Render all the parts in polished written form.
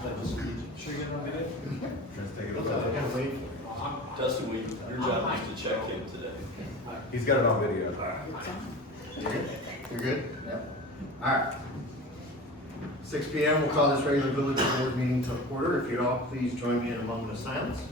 Sure you get on video? Let's take it I over. gotta wait. Dustin, your job is to check him today. He's got it on video. You're good? You're good? Yep. All right. 6 p.m. We'll call this regular village board meeting to order. If you'd all please join me in a moment of silence.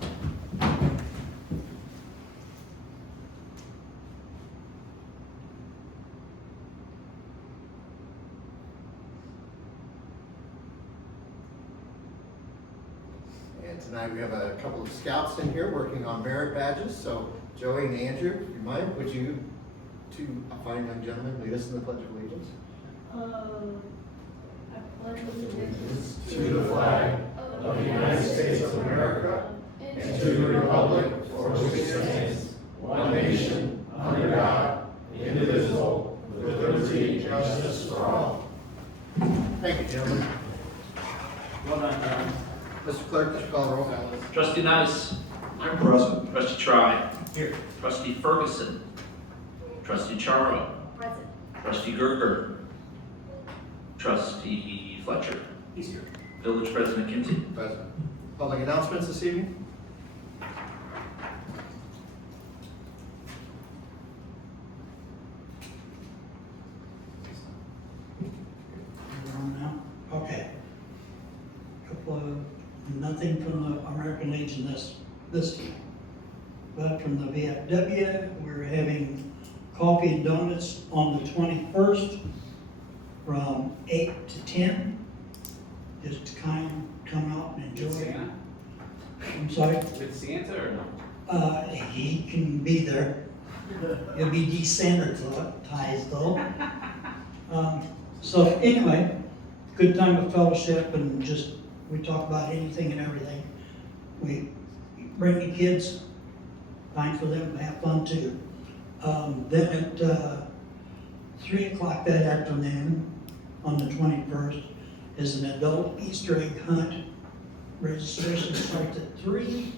And tonight we have a couple of scouts in here working on merit badges. So Joey and Andrew, if you mind, would you two fine young gentlemen lead us in the Pledge of Allegiance? I pledge allegiance to the flag of the United States of America and to the republic for which it stands, one nation, under God, indivisible, with liberty and justice for all. Thank you, gentlemen. Well done, John. Mr. Clerk, would you call the roll? Trustee Nice. I'm present. Trustee Try. Here. Trustee Ferguson. Trustee Charo. Present. Trustee Gerger. Trustee Fletcher. He's here. Village President Kinsey. Present. Public announcements this evening? We're on now? Okay. Couple of, nothing from the American Legion this time. But from the VFW, we're having coffee and donuts on the 21st from 8 to 10. Just to kind of come out and enjoy. Santa? I'm sorry? With Santa or no? He can be there. He'll be desanitized though. So anyway, good time of fellowship and just, we talk about anything and everything. We bring the kids, fine for them to have fun too. Then at 3 o'clock that afternoon, on the 21st, is an adult Easter egg hunt. Registration starts at 3,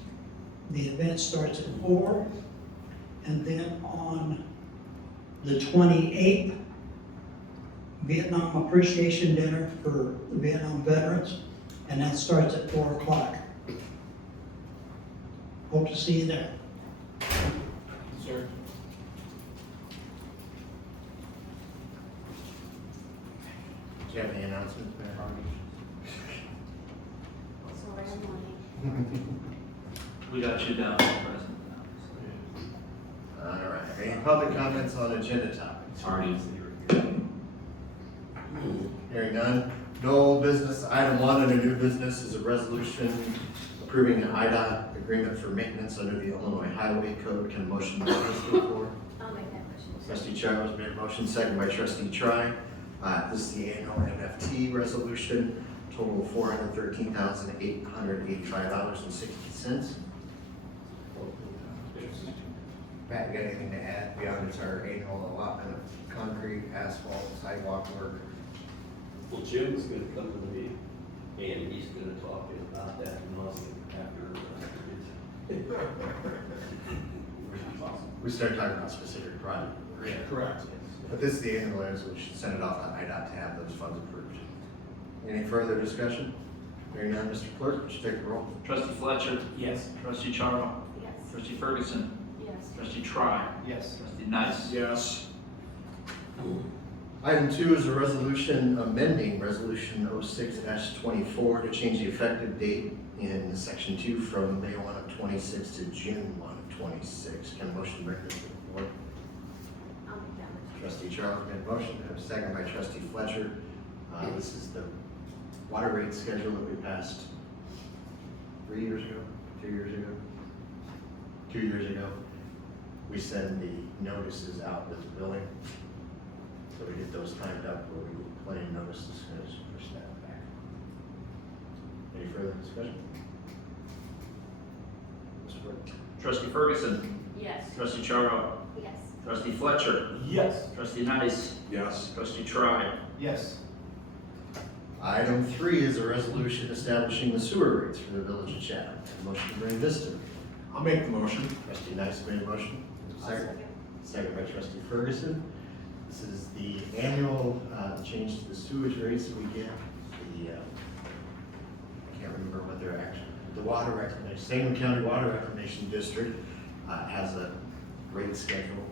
the event starts at 4, and then on the 28th, Vietnam Appreciation Dinner for Vietnam veterans, and that starts at 4 o'clock. Hope to see you there. Sir. Do you have any announcements, Mayor Harvey? Sorry, I'm late. We got you down, President. All right. Any public comments on agenda topics? Already. Hearing none. No old business. Item 1 under new business is a resolution approving an IDOT agreement for maintenance under the Illinois Highway Code. Can a motion be placed on the floor? I'll make that motion. Trustee Childs made a motion, second by Trustee Try. This is the annual MFT resolution, total of $413,885.60. Pat, you got anything to add beyond it's our annual allotment of concrete, asphalt, sidewalk work? Well, Jim's gonna come to the meeting, and he's gonna talk about that month after. We started talking about specific project. Correct. But this is the annual resolution, send it off on IDOT to have those funds approved. Any further discussion? Hearing none, Mr. Clerk, would you take the roll? Trustee Fletcher. Yes. Trustee Charo. Yes. Trustee Ferguson. Yes. Trustee Try. Yes. Trustee Nice. Yes. Item 2 is a resolution amending Resolution 06-24 to change the effective date in Section 2 from May 1 of 26 to June 1 of 26. Can a motion bring this to the floor? I'll make that motion. Trustee Charles made a motion, and a second by Trustee Fletcher. This is the water rate schedule that we passed 3 years ago, 2 years ago? 2 years ago. We send the notices out with the billing. So we get those timed up where we get plenty of notices as we push that back. Any further discussion? Mr. Wood? Trustee Ferguson. Yes. Trustee Charo. Yes. Trustee Fletcher. Yes. Trustee Nice. Yes. Trustee Try. Yes. Item 3 is a resolution establishing the sewer rates for the village of Chatham. Motion to bring this to. I'll make the motion. Trustee Nice made a motion. Second. Second by Trustee Ferguson. This is the annual change to the sewage rates that we get. I can't Water Reclamation, Sangamon County Water Reclamation District has a rate schedule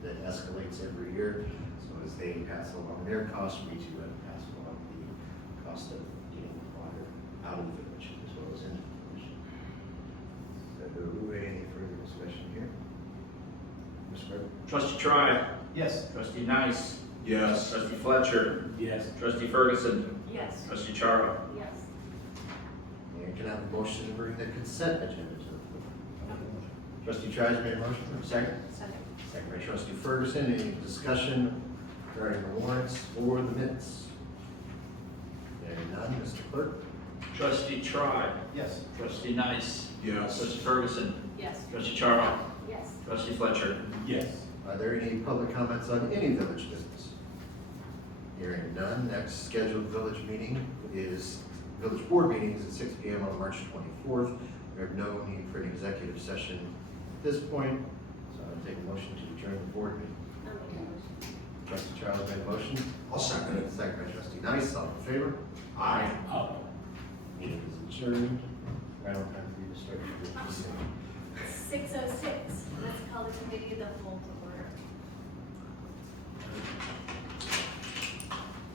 that escalates every year. So as they pass along their costs, we too have to pass along the cost of getting water out of the village as well as into the village. So, any further discussion here? Mr. Burke? Trustee Tribe. Yes. Trustee Nice. Yes. Trustee Fletcher. Yes. Trustee Ferguson. Yes. Trustee Charo. Yes. And can I have a motion to bring the consent agenda to the floor? Trustee Trice made a motion, second? Second. Second by Trustee Ferguson. Any discussion regarding the warrants for the minutes? Hearing none, Mr. Clerk? Trustee Tribe. Yes. Trustee Nice. Yes. Trustee Ferguson. Yes. Trustee Charo. Yes. Trustee Fletcher. Yes. Are there any public comments on any village business? Hearing none, next scheduled village meeting is, village board meeting is at 6 p.m. on March 24th. We have no need for an executive session at this point, so I'll take a motion to adjourn the board meeting. I'll make that motion. Trustee Charles made a motion. I'll second it. Second by Trustee Nice, all in favor? Aye. Meeting is adjourned. I don't have for you to start your business. 6:06, let's call the committee of the whole to order.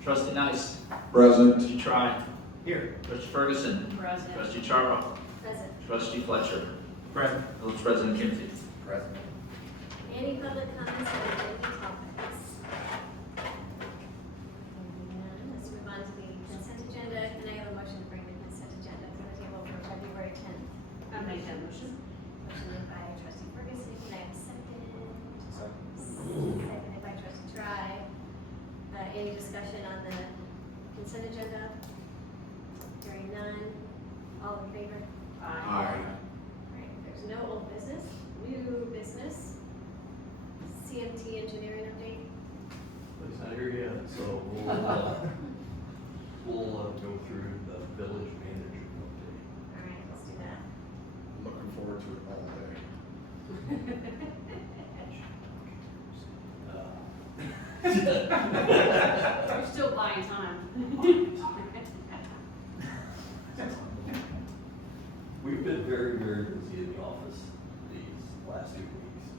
Trustee Nice. Present. Trustee Tribe. Here. Trustee Ferguson. President. Trustee Charo. Present. Trustee Fletcher. Present. Village President Kimsey. Present. Any public comments on any topics? None. Let's move on to the consent agenda. Can I have a motion to bring the consent agenda to the table for February 10th? I'll make that motion. Motion made by Trustee Ferguson. Can I have a second? Seconded by Trustee Tribe. Any discussion on the consent agenda? Hearing none. All in favor? Aye. Right, there's no old business, new business. CMT engineering update. It's not here yet, so we'll go through the village manager update. All right, let's do that. Looking forward to it all day. We're still buying time. We've been very, very busy in the office these last 2 weeks,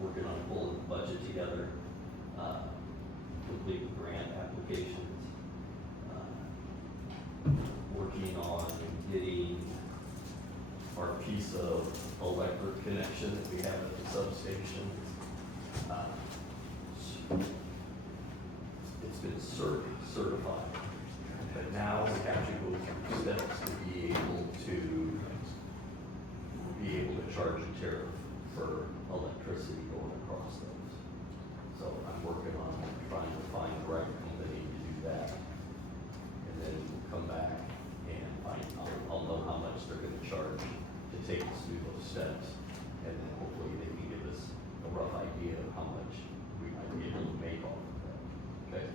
working on pulling the budget together, completing grant applications, working on getting our piece of electric connection that we have at the substation. It's been certified, but now we have to go through steps to be able to charge a tariff for electricity going across those. So I'm working on trying to find the right company to do that. And then we'll come back and I'll know how much they're gonna charge to take us through those steps. And then hopefully they can give us a rough idea of how much we might be able to make off of that. Okay?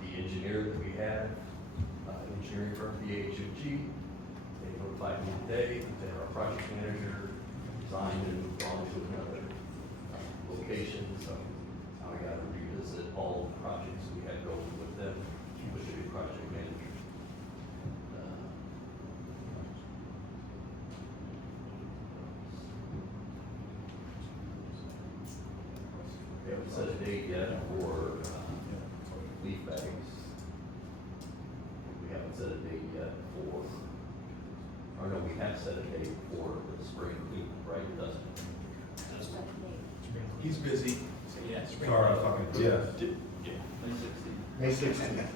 The engineer that we have, engineering firm BHG, they notified me today that our project manager resigned and moved on to another location, so now I gotta revisit all the projects we had going with them, with the new project manager. We haven't set a date yet for leaf bags. We haven't set a date yet for, or no, we have set a date for the spring cleanup, right, Dustin? He's busy. So yeah, spring. Sorry, fucking, yes. May 16th.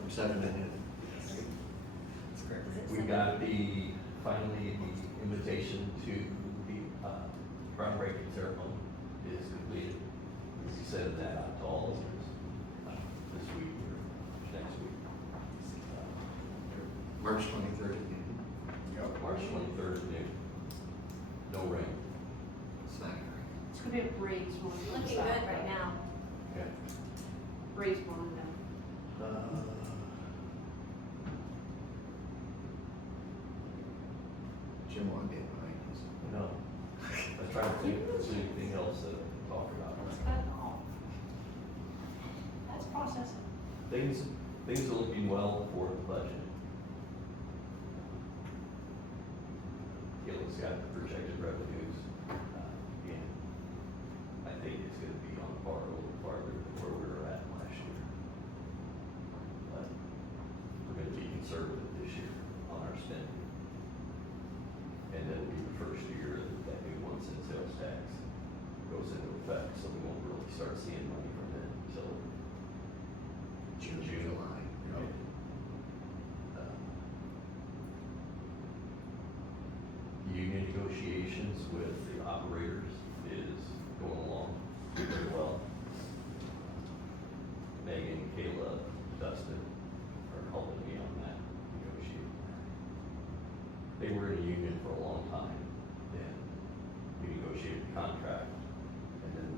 From 7 to noon. We got finally the invitation to the groundbreaking ceremony is completed. We sent that out to all of us this week or next week. March 23rd. March 23rd at noon. No rain. It's not gonna It's gonna be a breeze one. Looking good right now. Okay. Breeze one then. Jim won't be behind us. No. I'm trying to think if there's anything else that I can talk about. That's good. That's processing. Things things are looking well for the budget. Gil's got the projected revenues, and I think it's gonna be on par a little farther than where we were at last year. But we're gonna be conservative this year on our spending. And it'll be the first year that new 1 cent sales tax goes into effect, so we won't really start seeing money from it until June, June. July. Right. Union negotiations with the operators is going along very well. Megan, Kayla, Dustin are helping me on that, negotiating that. They were in a union for a long time, and we negotiated the contract, and then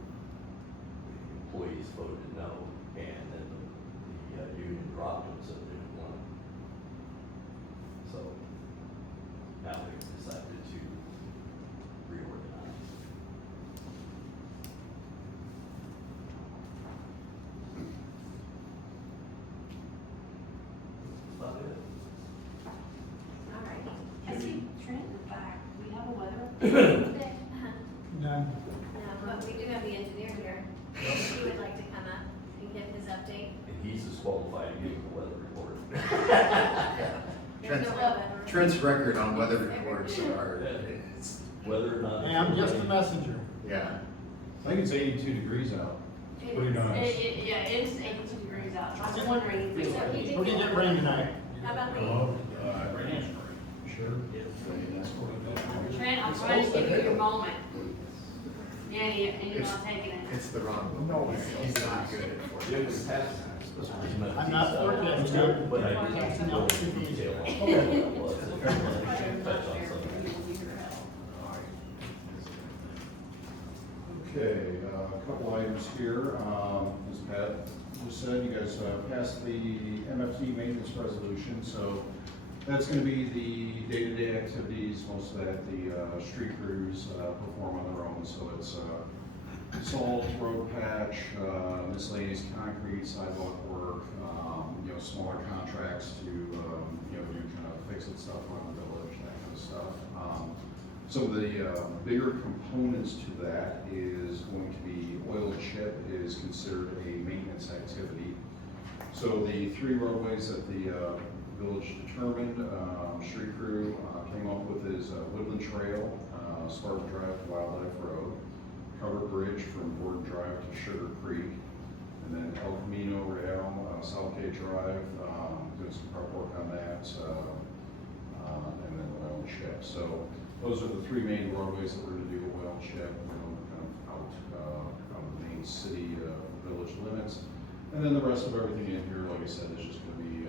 the employees voted no, and then the union dropped them, so they didn't want it. So now they've decided to reorganize. That's about it. All right. I see Trent in the back. We have a weather. None. No, but we do have the engineer here. If he would like to come up and give his update. And he's as qualified to give the weather report. There's no Trent's- weather. Trent's record on weather reports are, it's, Whether or not. Hey, I'm just a messenger. yeah. I think it's 82 degrees out. It Pretty is- nice. Yeah, it's 82 degrees out. I was wondering if So he did We're gonna get rain tonight. How about the, Sure. Trent, I'm trying to give you your moment. Yeah, and you're not taking it. It's the wrong one. No, he's not good at It was half. I'm not forgetting, Joe. But I did That's go not into what it is. detail on what it was, and touch on some of that. Okay, a couple items here. As Pat just said, you guys passed the MFT maintenance resolution, so that's gonna be the day-to-day activities, most of that the street crews perform on their own, so it's salt, road patch, miscellaneous concrete, sidewalk work, smaller contracts to, do kind of fix-it stuff around the village, that kind of stuff. Some of the bigger components to that is going to be oil chip is considered a maintenance activity. So the 3 roadways that the village determined, street crew came up with is Woodland Trail, Spartan Drive to Wildlife Road, Covered Bridge from Gordon Drive to Sugar Creek, and then El Camino Real, Southgate Drive, doing some prep work on that, and then oil chip. So those are the 3 main roadways that we're gonna do oil chip, kind of out of the main city, village limits. And then the rest of everything in here, like I said, is just gonna be,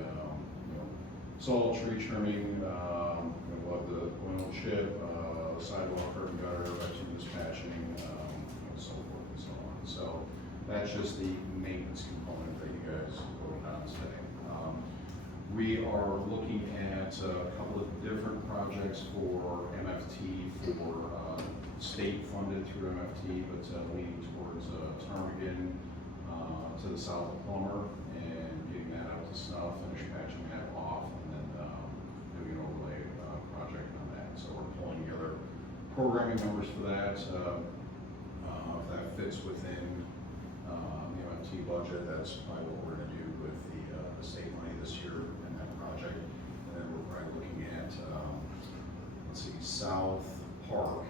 salt, tree trimming, we'll have the oil chip, sidewalk, curb and gutter, bituminous patching, so forth and so on. So that's just the maintenance component that you guys voted on today. We are looking at a couple of different projects for MFT for state funded through MFT, but leaning towards Ptarmigan to the south of Plummer and getting that out to snuff, finish patching that off, and then doing an overlay project on that. So we're pulling together programming numbers for that. If that fits within the MFT budget, that's probably what we're gonna do with the state money this year in that project. And then we're probably looking at, South Park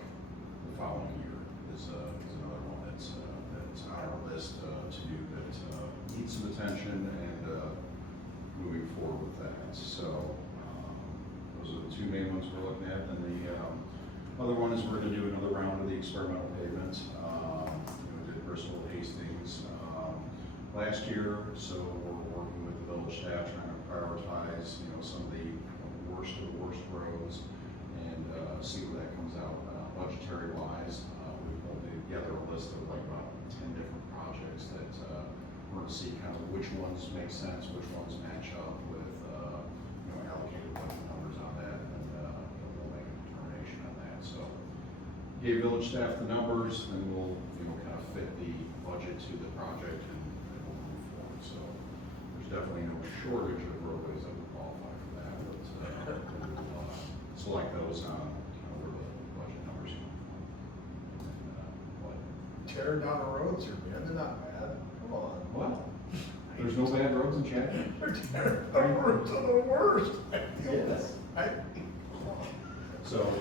the following year is another one that's on our list to do that needs some attention and moving forward with that. So those are the 2 main ones we're looking at. And the other one is we're going to do another round of the experimental pavement. We did Bristol, Hastings last year, so we're working with the village staff trying to prioritize, some of the worst of the worst roads and see where that comes out budgetary wise. We pulled together a list of like about 10 different projects that we're going to see kind of which ones make sense, which ones match up with allocated budget numbers on that, and we'll make a determination on that. So gave village staff the numbers, then we'll kind of fit the budget to the project and we'll move forward. So there's definitely no shortage of roadways that would qualify for that, but we'll select those on, where the budget numbers come from. What? Tearing down the roads here, man, they're not bad, come on. What? There's no bad roads in Chapman? They're tearing down the roads are the worst. Yes. So,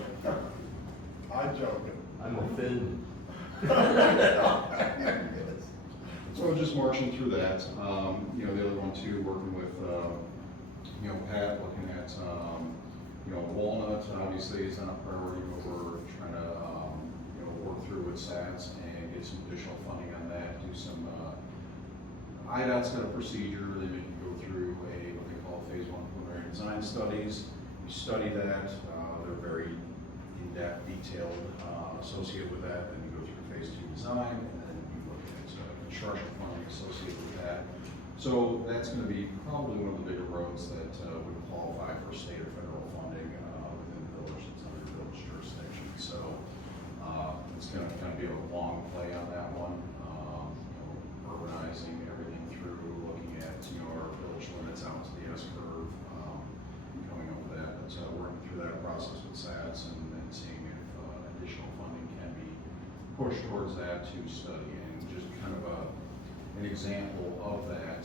I'm joking. I'm offended. so just marching through that, the other one too, working with, Pat, looking at, Walnut, obviously is not a priority, but we're trying to, work through with SATs and get some additional funding on that, do some, IDOT's got a procedure, they make you go through what they call phase 1 preliminary design studies. You study that, they're very in-depth, detailed, associated with that, then you go through phase 2 design, and then you look at construction funding associated with that. So that's gonna be probably one of the bigger roads that would qualify for state or federal funding within the village, that's under village jurisdiction. So it's gonna kind of be a long play on that one, urbanizing everything through, looking at, our village limits out to the S-curve, coming up with that. But working through that process with SATs and seeing if additional funding can be pushed towards that to study. And just kind of an example of that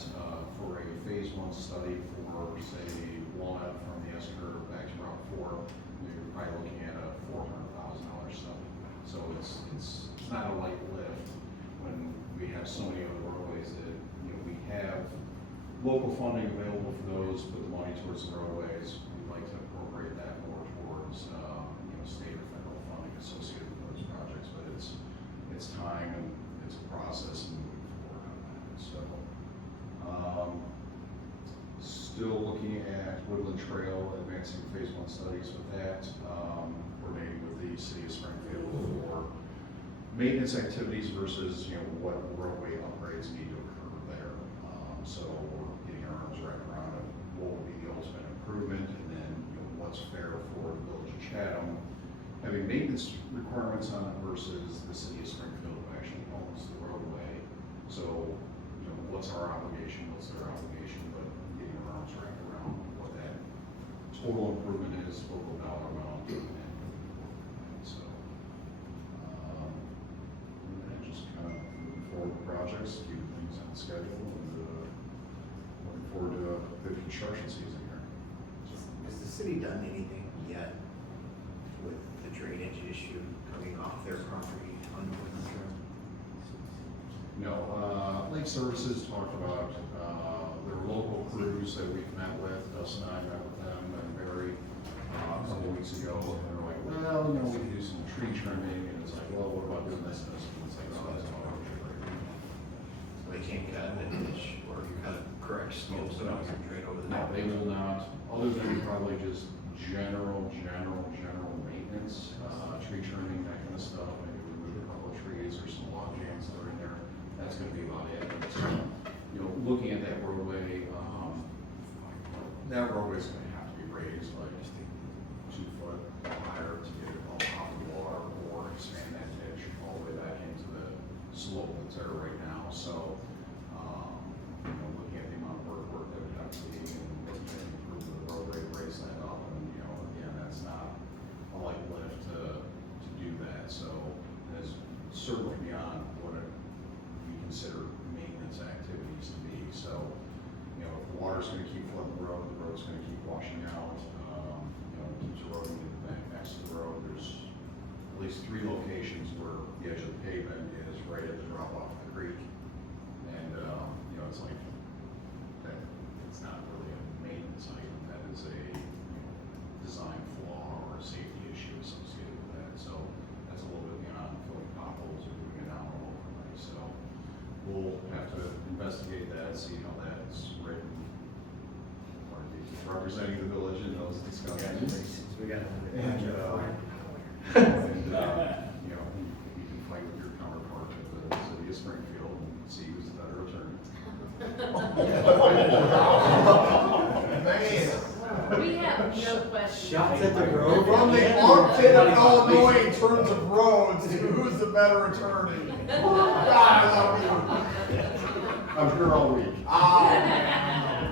for a phase 1 study for, say, Walnut from the S-curve back to Route 4, you're probably looking at a $400,000 study. So it's not a light lift when we have so many other roadways that, we have local funding available for those, put the money towards the roadways. We'd like to incorporate that more towards, state or federal funding associated with those projects, but it's time and it's a process and moving forward on that. So, still looking at Woodland Trail, advancing phase 1 studies with that, coordinating with the city of Springfield for maintenance activities versus, what roadway upgrades need to occur there. So we're getting our arms wrapped around it, what would be the ultimate improvement, and then, what's fair for the village of Chatham, having maintenance requirements on it versus the city of Springfield who actually owns the roadway. So, what's our obligation, what's their obligation, but getting our arms wrapped around what that total improvement is, total dollar amount, and so, and then just kind of moving forward with projects, keeping things on schedule, and looking forward to a good construction season here. Has the city done anything yet with the drainage issue coming off their property on Woodland Trail? No, Lake Services talked about, their local crews that we've met with, Dustin and I met with them, and Barry, a couple weeks ago, and they're like, well, we can do some tree trimming, and it's like, well, what about doing this, and this, and it's like, oh, that's all right. So they can't cut the ditch or cut correct slopes so it doesn't drain over the No, top? they will not, other than probably just general maintenance, tree trimming, that kind of stuff, maybe remove a couple of trees or some log jams that are in there, that's gonna be about it. But, looking at that roadway, that roadway's gonna have to be raised like 2 foot higher to get it all off the water, or expand that ditch all the way back into the slope that's there right now. So, looking at the amount of work that we have to do and looking at improving the roadway, raise that up, and, again, that's not a light lift to do that. So, it's certainly beyond what we consider maintenance activities to be. So, if the water's gonna keep flooding the road's gonna keep washing out, it keeps eroding in the bank next to the road. There's at least 3 locations where the edge of the pavement is right at the drop off of the creek. And, it's like, that, it's not really a maintenance item, that is a, design flaw or a safety issue associated with that. So that's a little bit beyond filling potholes or moving it down all over the place. So we'll have to investigate that, see how that's written, or representing the village in those discussions. We got And, you can fight with your counterpart at the city of Springfield and see who's the better attorney. Man. We have no questions. Shots at the We're road. from the armpit of Illinois in terms of roads, who's the better attorney? God, I love you. I'm here all week. Ah.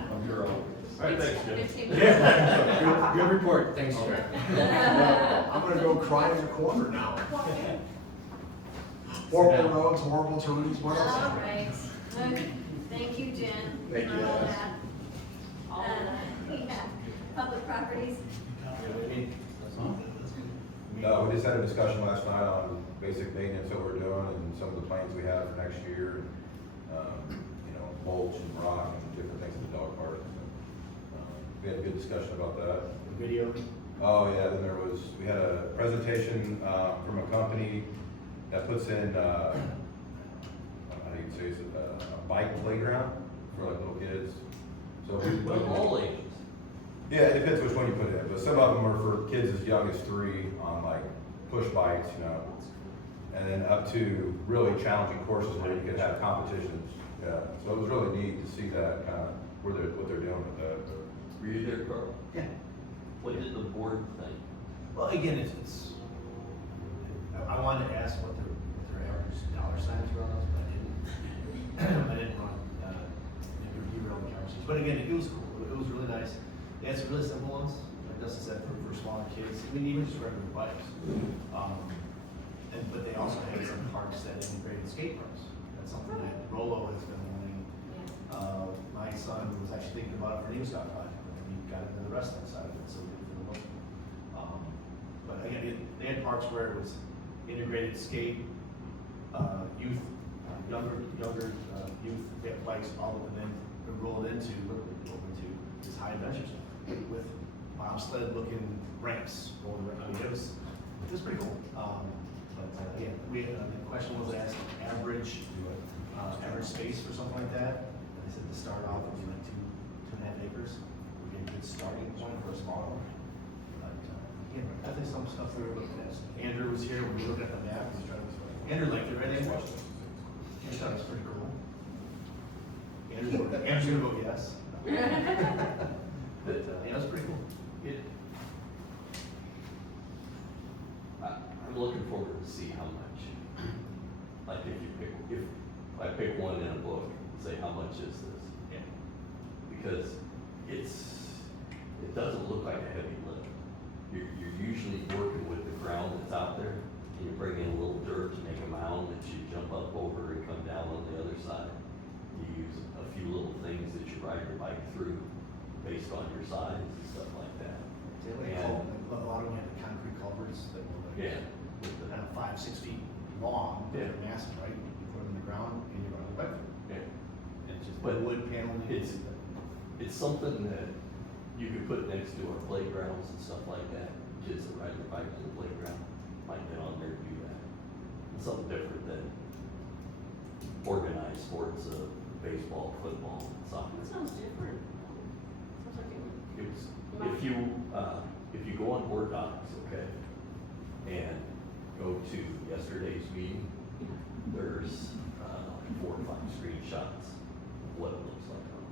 Thanks, Jim. 15 minutes. Good report, thanks, Jared. I'm gonna go cry in the corner now. Horrible roads, horrible turns, what else? All right. Okay. Thank you, Jen. Thank you, for all guys. that. Yeah, public properties. We just had a discussion last night on basic maintenance that we're doing and some of the plans we have for next year. You know, mulch and rock and different things in the dog park. We had a good discussion about that. Video. Oh, yeah, then we had a presentation, from a company that puts in, how do you say, a bike playground for like little kids. So we Well, all ages. yeah, it depends which one you put in, but some of them are for kids as young as 3 on like push bikes, you know. And then up to really challenging courses where you could have competitions. Yeah, so it was really neat to see that kind of, what they're doing with that. Were you there, Carl? Yeah. What did the board think? Well, again, it's, I wanted to ask what their average dollar signs were on those, but I didn't. I didn't want, derail the conversation. But again, it was cool. It was really nice. They had some really simple ones, like Dustin said, for smaller kids. I mean, even just regular bikes. But they also had some parks that integrated skate parks. That's something that Rolo has been wanting. My son was actually thinking about it for an Eagle Scout project, and he got into the wrestling side of it, so we did it for the most. But again, they had parks where it was integrated skate, youth, younger youth get bikes, all of them, and then roll it into this high adventure stuff with bobsled looking ramps going around. I mean, it was pretty cool. But yeah, the question was asked, average space for something like that. And they said to start off would be like 2.5 acres. Would be a good starting point for a smaller one. But yeah, I think some stuff we were looking at. Andrew was here when we were looking at the map. He was trying to explain. Andrew liked it, right? Andrew? He thought it was pretty cool. Andrew's gonna vote yes. But yeah, it was pretty cool. I'm looking forward to see how much, like if I pick one in a book, say how much is this? Yeah. Because it doesn't look like a heavy lift. You're usually working with the ground that's out there, and you bring in a little dirt to make a mound that you jump up over and come down on the other side. You use a few little things that you ride your bike through based on your size and stuff like that. A lot of them had the concrete culverts that were like, Yeah. kind of 5-6 feet long. Yeah. They're massive, right? You put them in the ground and you run the bike. Yeah. And it's just But wood paneling. It's something that you could put next to our playgrounds and stuff like that. Kids that ride their bike to the playground might get on there and do that. It's something different than organized sports of baseball, football, soccer. That sounds different. Sounds like it would. If you go on Board Docs, okay, and go to yesterday's meeting, there's 4 or 5 screenshots of what it looks like on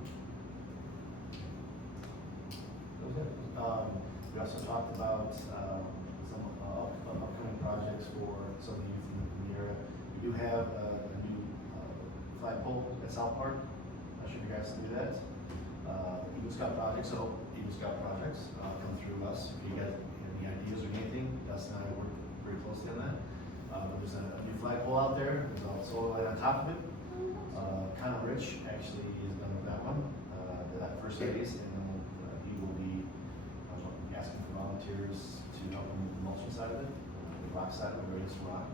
We also talked about some upcoming projects for some of the youth in the area. We do have a new flagpole at South Park. Not sure if you guys knew that. Eagle Scout projects, so Eagle Scout projects come through us. If you guys have any ideas or anything, Dustin and I work very closely on that. But there's a new flagpole out there. There's also light on top of it. Connor Rich actually is done with that one, that first phase, and then he will be asking for volunteers to help him with the mulching side of it, the rock side of it, various rock.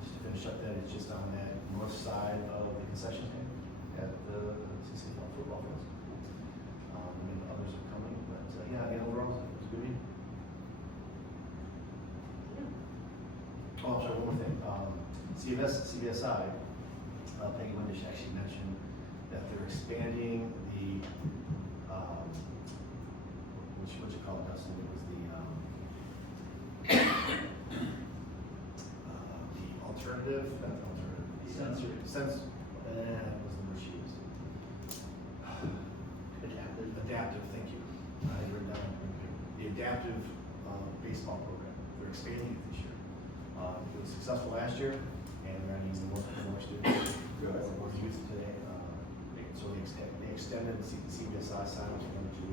Just to finish up that, it's just on that north side of the concession stand at the CC football field. I mean, others are coming, but yeah, again, overall, it was a good meeting. Oh, sorry, one more thing. CVSI, Peggy Windish actually mentioned that they're expanding the, what you call it, Dustin? It was the alternative, not the alternative. Sensory. That was the word she used. Adaptive, thank you. I had written down the adaptive baseball program. They're expanding it this year. It was successful last year, and they're going to use more students. More youth today. So they extended the CBSI sign-ups for another 2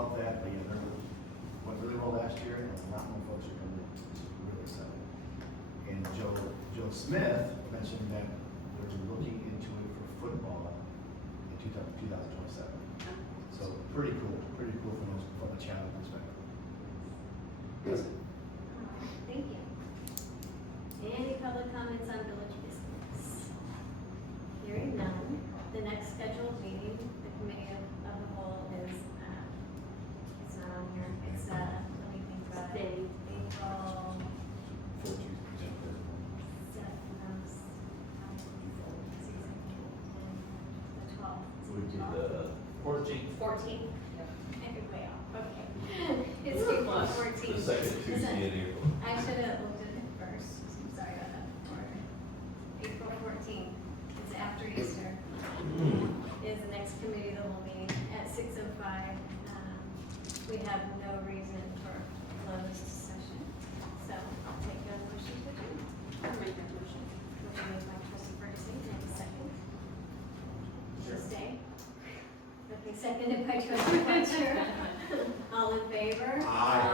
help that, but yeah, they're, went really well last year, and a lot more folks are coming in, it's really exciting. And Joe Smith mentioned that they're looking into it for football in 2027. So pretty cool from a challenge perspective. That's it. Thank you. Any public comments on village business? Hearing none, the next scheduled meeting, the committee of the whole is, it's not on here, it's, let me think about it. April. The 12th. Would be the 14th. 14th? I could way off, okay. It's April 14th. The second Tuesday in April. I should have looked at it first, I'm sorry about that. Order. April 14th, it's after Easter, is the next committee that will meet at 6:05. We have no reason for closed session, so I'll take a motion to adjourn. I'll make that motion. Motion made by trustee Ferguson, and a second. Stay. Okay, seconded by trustee Fletcher. All in favor? Aye.